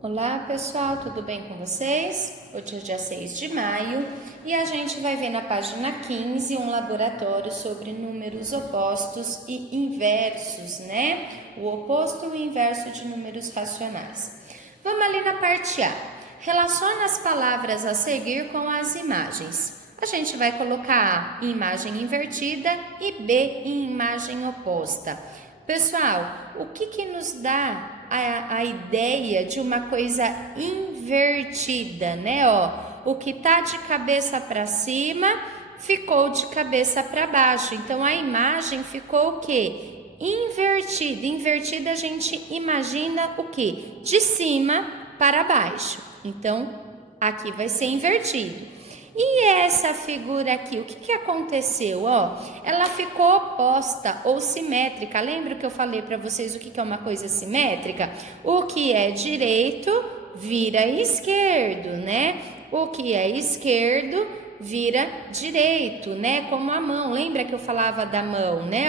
Olá pessoal, tudo bem com vocês? Hoje é dia 6 de maio e a gente vai ver na página 15 um laboratório sobre números opostos e inversos, né? O oposto e o inverso de números racionais. Vamos ali na parte A. Relaciona as palavras a seguir com as imagens. A gente vai colocar A em imagem invertida e B em imagem oposta. Pessoal, o que nos dá a ideia de uma coisa invertida, né? O que tá de cabeça para cima ficou de cabeça para baixo. Então a imagem ficou o quê? Invertida. Invertida a gente imagina o quê? De cima para baixo. Então aqui vai ser invertido. E essa figura aqui, o que aconteceu? Ela ficou oposta ou simétrica. Lembra que eu falei para vocês o que é uma coisa simétrica? O que é direito vira esquerdo, né? O que é esquerdo vira direito, né? Como a mão. Lembra que eu falava da mão, né?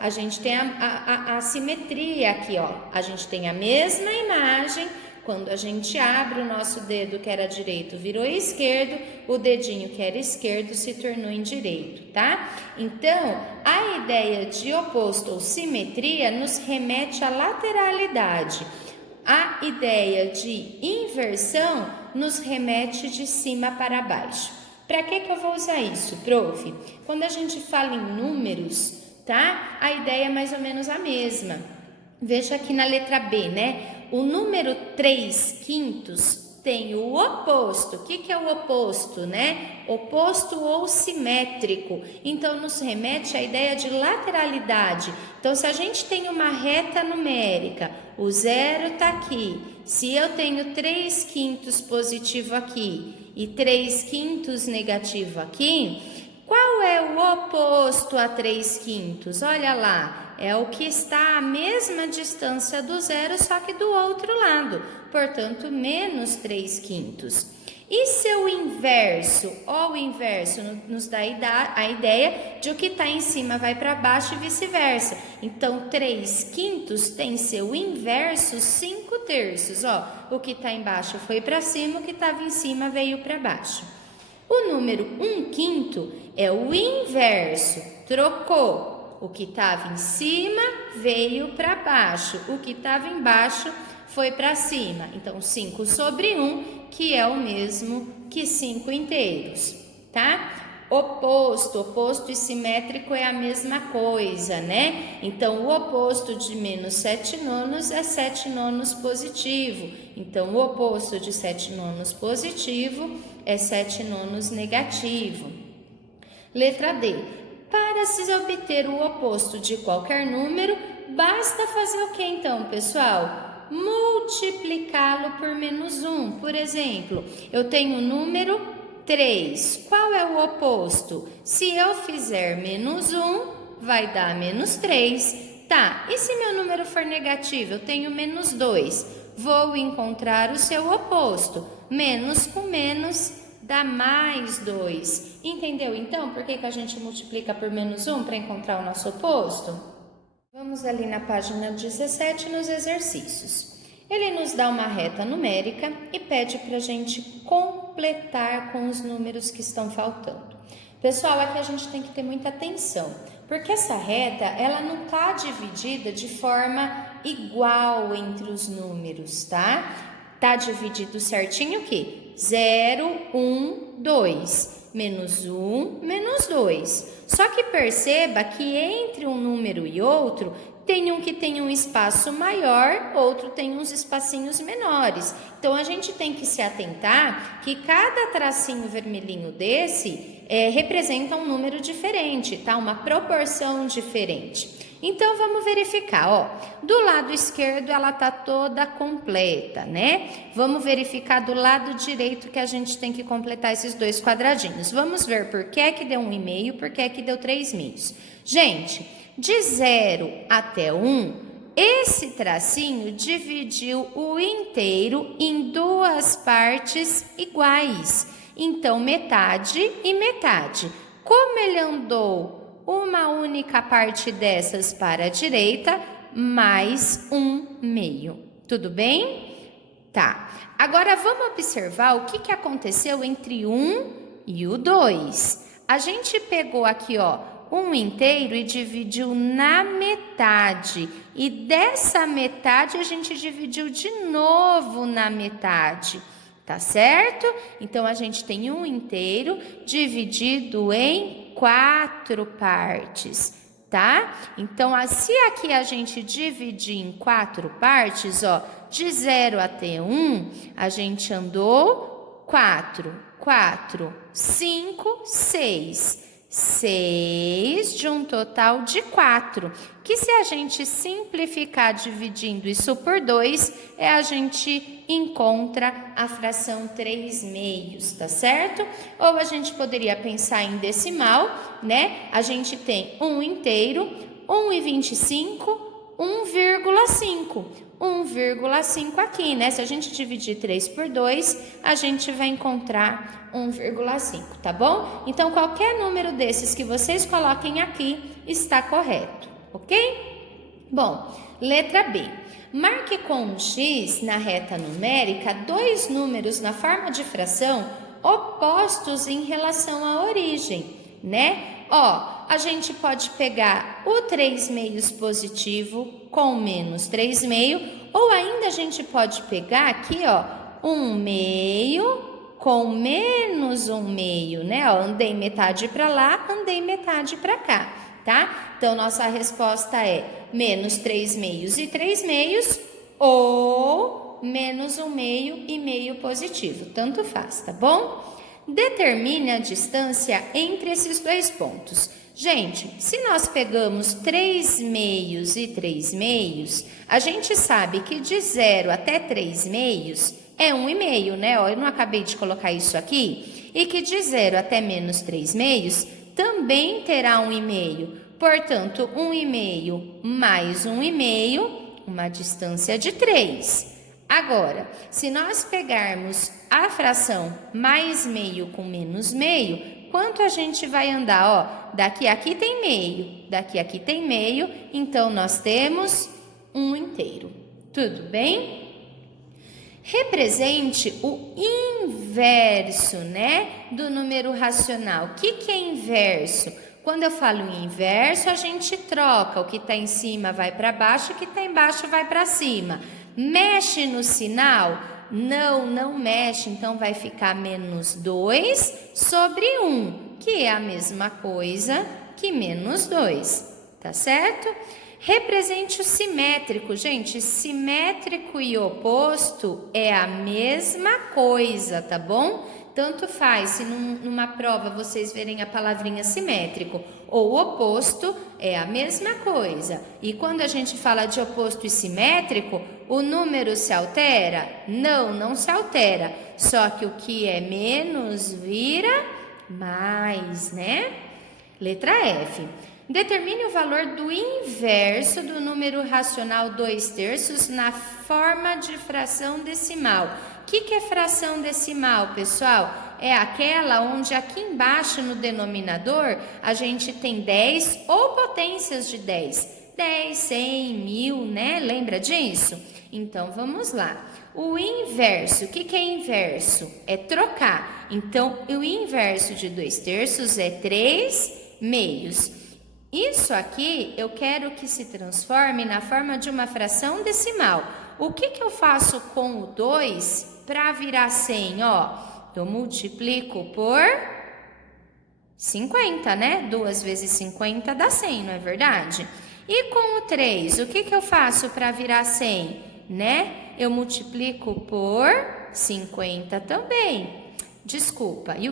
A gente tem a simetria aqui, A gente tem a mesma imagem. Quando a gente abre o nosso dedo que era direito virou esquerdo, o dedinho que era esquerdo se tornou em direito, tá? Então, a ideia de oposto ou simetria nos remete à lateralidade. A ideia de inversão nos remete de cima para baixo. Para que eu vou usar isso, prof? Quando a gente fala em números, tá? A ideia é mais ou menos a mesma. Veja aqui na letra B, né? O número 3/5 tem o oposto. O que é o oposto, né? Oposto ou simétrico. Então, nos remete à ideia de lateralidade. Então, se a gente tem uma reta numérica, o zero está aqui. Se eu tenho 3/5 positivo aqui e 3/5 negativo aqui, qual é o oposto a 3/5? Olha lá. É o que está à mesma distância do zero, só que do outro lado. Portanto, menos 3/5. E seu inverso? O inverso nos dá a ideia de o que está em cima vai para baixo e vice-versa. Então, 3/5 tem seu inverso 5/3. O que está embaixo foi para cima, o que estava em cima veio para baixo. O número 1/5 é o inverso, trocou. O que estava em cima veio para baixo, o que estava embaixo foi para cima. Então, 5/1, que é o mesmo que 5 inteiros, tá? Oposto e simétrico é a mesma coisa, né? Então, o oposto de menos 7/9 é 7/9 positivo. Então, o oposto de 7/9 positivo é 7/9 negativo. Letra D. Para se obter o oposto de qualquer número, basta fazer o que então, pessoal? Multiplicá-lo por -1. Por exemplo, eu tenho o número 3. Qual é o oposto? Se eu fizer -1, vai dar -3. Tá, e se meu número for negativo? Eu tenho -2. Vou encontrar o seu oposto. Menos com menos dá mais 2. Entendeu então por que a gente multiplica por -1 para encontrar o nosso oposto? Vamos ali na página 17 nos exercícios. Ele nos dá uma reta numérica e pede para a gente completar com os números que estão faltando. Pessoal, aqui a gente tem que ter muita atenção, porque essa reta ela não está dividida de forma igual entre os números, tá? Tá dividido certinho o quê? 0, 1, 2. -1, -2. Só que perceba que entre um número e outro, tem um que tem um espaço maior, outro tem uns espacinhos menores. Então, a gente tem que se atentar que cada tracinho vermelhinho desse representa um número diferente, tá? Uma proporção diferente. Então, vamos verificar, do lado esquerdo ela tá toda completa, né? Vamos verificar do lado direito que a gente tem que completar esses dois quadradinhos. Vamos ver por que que deu 1,5, por que que deu 3/2. Gente, de 0 até 1, esse tracinho dividiu o inteiro em duas partes iguais. Então, metade e metade. Como ele andou uma única parte dessas para a direita, mais 1/2. Tudo bem? Tá, agora vamos observar o que aconteceu entre 1 e o 2. A gente pegou aqui, ó, 1 inteiro e dividiu na metade. E dessa metade a gente dividiu de novo na metade, tá certo? Então, a gente tem 1 inteiro dividido em 4 partes, tá? Então, se aqui a gente dividir em 4 partes, ó, de 0 até 1, a gente andou 4, 4, 5, 6. 6 de um total de 4, que se a gente simplificar dividindo isso por 2, a gente encontra a fração 3/2, tá certo? Ou a gente poderia pensar em decimal, né? A gente tem 1 inteiro, 1,25, 1,5. 1,5 aqui, né? Se a gente dividir 3 por 2, a gente vai encontrar 1,5, tá bom? Então, qualquer número desses que vocês coloquem aqui está correto, ok? Bom, letra B. Marque com um X na reta numérica 2 números na forma de fração opostos em relação à origem, né? Ó, a gente pode pegar o 3/2 positivo com menos 3/2, ou ainda a gente pode pegar aqui, ó, 1/2 com menos 1/2, né? Ó, andei metade para lá, andei metade para cá, tá? Então, nossa resposta é menos 3/2 e 3/2 ou menos 1/2 e meio positivo, tanto faz, tá bom? Determine a distância entre esses 2 pontos. Gente, se nós pegamos 3/2 e 3/2, a gente sabe que de 0 até 3/2 é 1,5, né? Ó, eu não acabei de colocar isso aqui. E que de 0 até menos 3/2 também terá 1,5. Portanto, 1,5 mais 1,5, uma distância de 3. Agora, se nós pegarmos a fração mais meio com menos meio, quanto a gente vai andar? Ó, daqui a aqui tem meio, daqui a aqui tem meio, então nós temos 1 inteiro. Tudo bem? Represente o inverso, né, do número racional. O que é inverso? Quando eu falo em inverso, a gente troca. O que está em cima vai para baixo, o que está embaixo vai para cima. Mexe no sinal? Não, não mexe. Então, vai ficar menos 2 sobre 1, que é a mesma coisa que menos 2, tá certo? Represente o simétrico. Gente, simétrico e oposto é a mesma coisa, tá bom? Tanto faz se numa prova vocês verem a palavrinha simétrico ou oposto, é a mesma coisa. E quando a gente fala de oposto e simétrico, o número se altera? Não, não se altera. Só que o que é menos vira mais, né? Letra F. Determine o valor do inverso do número racional 2/3 na forma de fração decimal. O que é fração decimal, pessoal? É aquela onde aqui embaixo no denominador a gente tem 10 ou potências de 10. 10, 100, 1000, né? Lembra disso? Então, vamos lá. O inverso, o que é inverso? É trocar. Então, o inverso de 2/3 é 3/2. Isso aqui eu quero que se transforme na forma de uma fração decimal. O que eu faço com o 2 para virar 100? Ó, eu multiplico por 50, né? 2 vezes 50 dá 100, não é verdade? E com o 3, o que eu faço para virar 100? Né? Eu multiplico por 50 também. Desculpa, e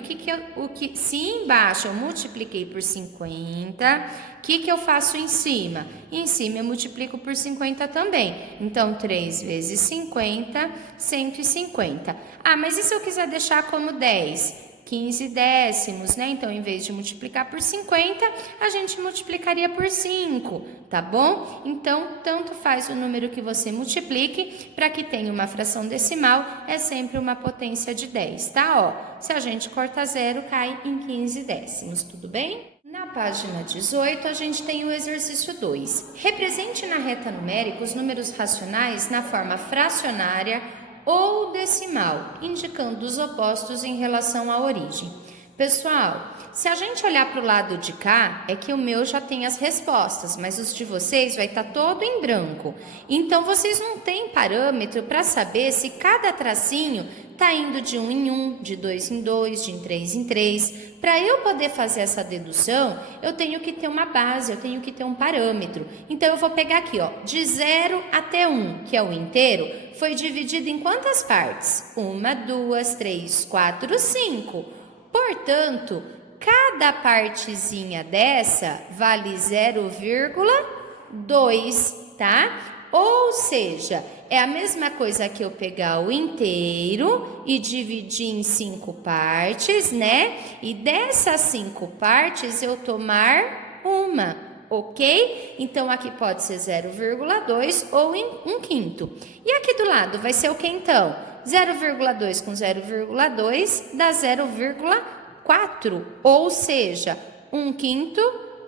se embaixo eu multipliquei por 50, o que eu faço em cima? Em cima eu multiplico por 50 também. Então, 3 vezes 50, 150. Ah, mas e se eu quiser deixar como 10? 15 décimos, né? Então, em vez de multiplicar por 50, a gente multiplicaria por 5, tá bom? Então, tanto faz o número que você multiplique, para que tenha uma fração decimal, é sempre uma potência de 10, tá? Ó, se a gente corta 0, cai em 15 décimos, tudo bem? Na página 18, a gente tem o exercício 2. Represente na reta numérica os números racionais na forma fracionária ou decimal, indicando os opostos em relação à origem. Pessoal, se a gente olhar para o lado de cá, é que o meu já tem as respostas, mas os de vocês vai estar todo em branco. Então, vocês não têm parâmetro para saber se cada tracinho está indo de 1 em 1, de 2 em 2, de 3 em 3. Para eu poder fazer essa dedução, eu tenho que ter uma base, eu tenho que ter um parâmetro. Então, eu vou pegar aqui, ó, de 0 até 1, que é o inteiro, foi dividido em quantas partes? 1, 2, 3, 4, 5. Portanto, cada partezinha dessa vale 0,2, tá? Ou seja, é a mesma coisa que eu pegar o inteiro e dividir em 5 partes, né? E dessas 5 partes eu tomar uma, ok? Então, aqui pode ser 0,2 ou em 1/5. E aqui do lado vai ser o que então? 0,2 com 0,2 dá 0,4, ou seja, 1/5,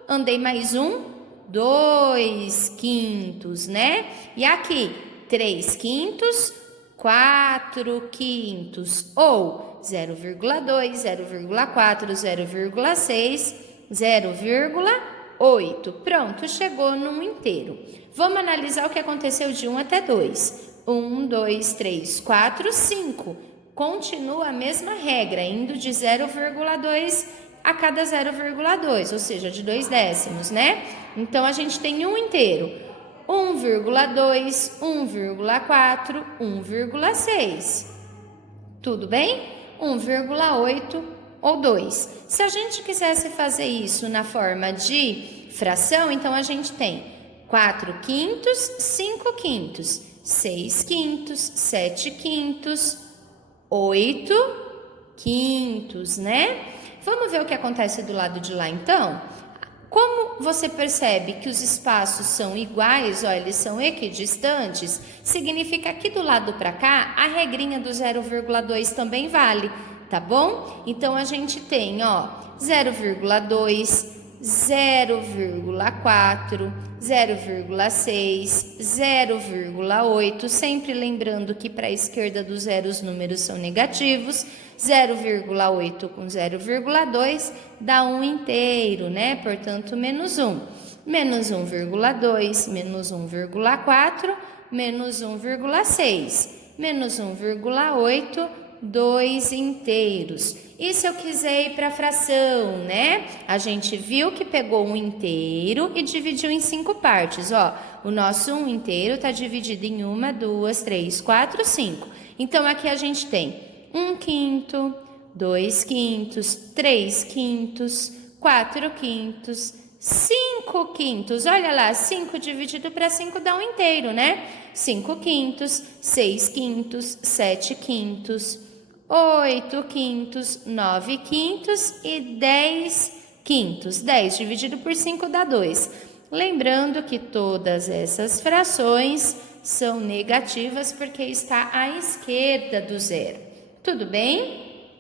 andei mais 1, 2/5, né? E aqui, 3/5, 4/5, ou 0,2, 0,4, 0,6, 0,8. Pronto, chegou num inteiro. Vamos analisar o que aconteceu de 1 até 2. 1, 2, 3, 4, 5. Continua a mesma regra, indo de 0,2 a cada 0,2, ou seja, de 2 décimos, né? Então, a gente tem um inteiro. 1,2, 1,4, 1,6. Tudo bem? 1,8 ou 2. Se a gente quisesse fazer isso na forma de fração, então a gente tem 4/5, 5/5, 6/5, 7/5, 8/5, né? Vamos ver o que acontece do lado de lá, então? Como você percebe que os espaços são iguais, ó, eles são equidistantes, significa que do lado para cá, a regrinha do 0,2 também vale, tá bom? Então, a gente tem, ó, 0,2, 0,4, 0,6, 0,8, sempre lembrando que para a esquerda do zero os números são negativos, 0,8 com 0,2 dá um inteiro, né? Portanto, menos 1. Menos 1,2, menos 1,4, menos 1,6, menos 1,8, 2 inteiros. E se eu quiser ir para a fração, né? A gente viu que pegou um inteiro e dividiu em 5 partes, ó. O nosso 1 inteiro está dividido em 1, 2, 3, 4, 5. Então, aqui a gente tem 1/5, 2/5, 3/5, 4/5, 5/5. Olha lá, 5 dividido para 5 dá um inteiro, né? 5/5, 6/5, 7/5, 8/5, 9/5 e 10/5. 10 dividido por 5 dá 2. Lembrando que todas essas frações são negativas porque está à esquerda do zero. Tudo bem?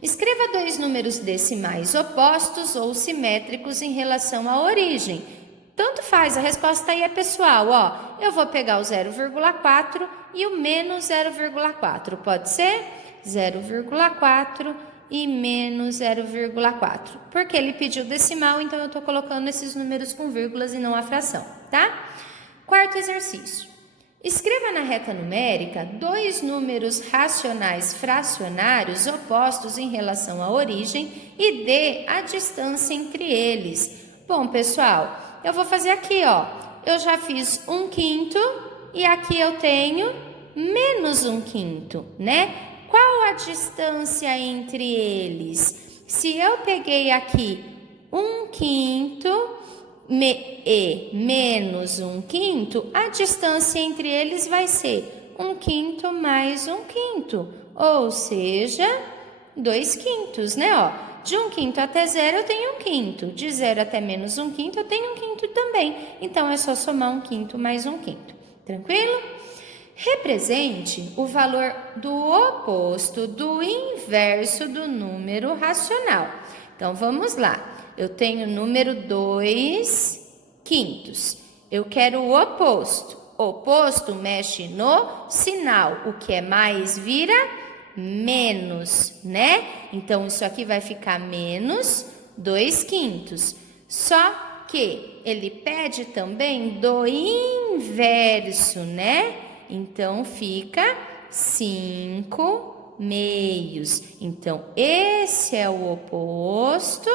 Escreva 2 números decimais opostos ou simétricos em relação à origem. Tanto faz, a resposta aí é pessoal, ó. Eu vou pegar o 0,4 e o menos 0,4, pode ser? 0,4 e menos 0,4. Porque ele pediu decimal, então eu estou colocando esses números com vírgulas e não a fração, tá? Quarto exercício. Escreva na reta numérica 2 números racionais fracionários opostos em relação à origem e dê a distância entre eles. Bom, pessoal, eu vou fazer aqui, ó. Eu já fiz 1/5 e aqui eu tenho menos 1/5, né? Qual a distância entre eles? Se eu peguei aqui 1/5 e menos 1/5, a distância entre eles vai ser 1/5 mais 1/5, ou seja, 2/5, né? Ó, de 1/5 até 0 eu tenho 1/5, de 0 até menos 1/5 eu tenho 1/5 também, então é só somar 1/5 mais 1/5, tranquilo? Represente o valor do oposto do inverso do número racional. Então, vamos lá. Eu tenho o número 2/5. Eu quero o oposto. Oposto mexe no sinal. O que é mais vira menos, né? Então, isso aqui vai ficar menos 2/5. Só que ele pede também do inverso, né? Então, fica 5/2. Então, esse é o oposto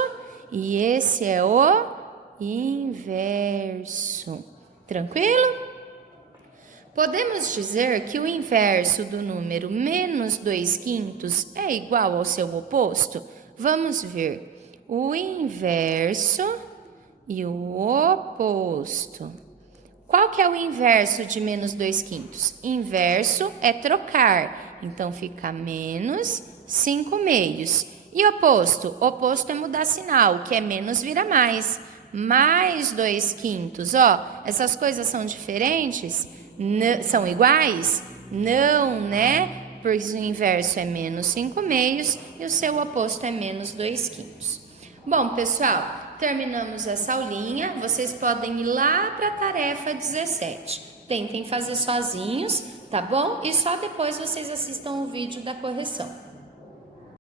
e esse é o inverso. Tranquilo? Podemos dizer que o inverso do número menos 2/5 é igual ao seu oposto? Vamos ver. O inverso e o oposto. Qual que é o inverso de menos 2/5? Inverso é trocar. Então, fica menos 5/2. E oposto? Oposto é mudar sinal. O que é menos vira mais. Mais 2/5. Ó, essas coisas são diferentes? São iguais? Não, né? Pois o inverso é menos 5/2 e o seu oposto é menos 2/5. Bom, pessoal, terminamos essa aulinha. Vocês podem ir lá para a tarefa 17. Tentem fazer sozinhos, tá bom? E só depois vocês assistam o vídeo da correção.